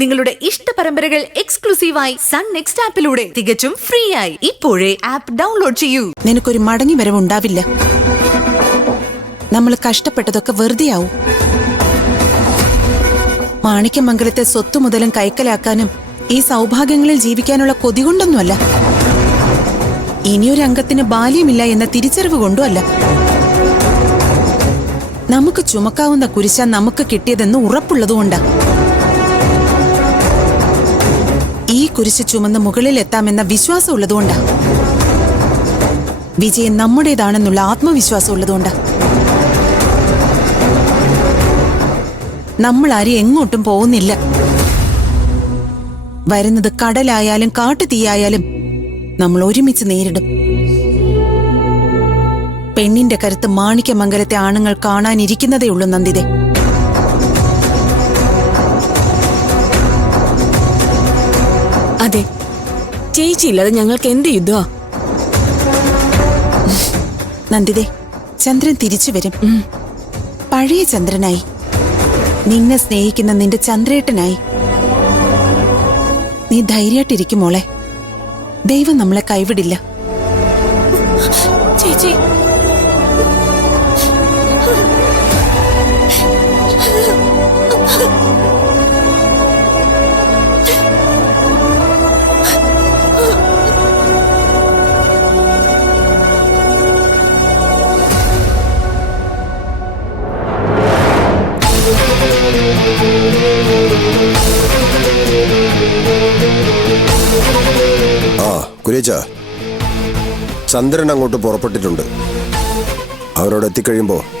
നിങ്ങളുടെ ഇഷ്ട പരമ്പരകൾ എക്സ്ക്ലൂസീവായി സൺ നെക്സ്റ്റ് ആപ്പിലൂടെ തികച്ചും ഫ്രീ ആയി ഇപ്പോഴേ ആപ്പ് ഡൗൺലോഡ് ചെയ്യൂ. നിനക്കൊരു മടങ്ങി വരവുണ്ടാവില്ല. നമ്മൾ കഷ്ടപ്പെട്ടതൊക്കെ വെറുതെയാവും. മാണിക്യമംഗലത്തെ സ്വത്തു മുതലും കൈക്കലാക്കാനും ഈ സൗഭാഗ്യങ്ങളിൽ ജീവിക്കാനുള്ള കൊതി കൊണ്ടൊന്നുമല്ല. ഇനിയൊരു അംഗത്തിന് ബാല്യമില്ല എന്ന തിരിച്ചറിവ് കൊണ്ടുമല്ല. നമുക്ക് ചുമക്കാവുന്ന കുരിശ നമുക്ക് കിട്ടിയതെന്ന് ഉറപ്പുള്ളതുകൊണ്ടാ. ഈ കുരിശ് ചുമന്ന് മുകളിലെത്താമെന്ന വിശ്വാസം ഉള്ളതുകൊണ്ടാ. വിജയം നമ്മുടേതാണെന്നുള്ള ആത്മവിശ്വാസം ഉള്ളതുകൊണ്ടാ. നമ്മൾ ആരും എങ്ങോട്ടും പോകുന്നില്ല. വരുന്നത് കടലായാലും കാട്ടുതീയായാലും നമ്മൾ ഒരുമിച്ച് നേരിടും. പെണ്ണിന്റെ കരുത്ത് മാണിക്യമംഗലത്തെ ആണുങ്ങൾ കാണാനിരിക്കുന്നതേ ഉള്ളൂ നന്ദിതേ. അതെ, ചേച്ചിയില്ലാതെ ഞങ്ങൾക്ക് എന്ത് യുദ്ധമാ. നന്ദിതേ, ചന്ദ്രൻ തിരിച്ചു വരും. പഴയ ചന്ദ്രനായി, നിന്നെ സ്നേഹിക്കുന്ന നിന്റെ ചന്ദ്രേട്ടനായി. നീ ധൈര്യമായിട്ടിരിക്കും മോളെ. ദൈവം നമ്മളെ കൈവിടില്ല. ചേച്ചി, ചന്ദ്രൻ അങ്ങോട്ട് പുറപ്പെട്ടിട്ടുണ്ട്. അവരോട് എത്തിക്കഴിയുമ്പോൾ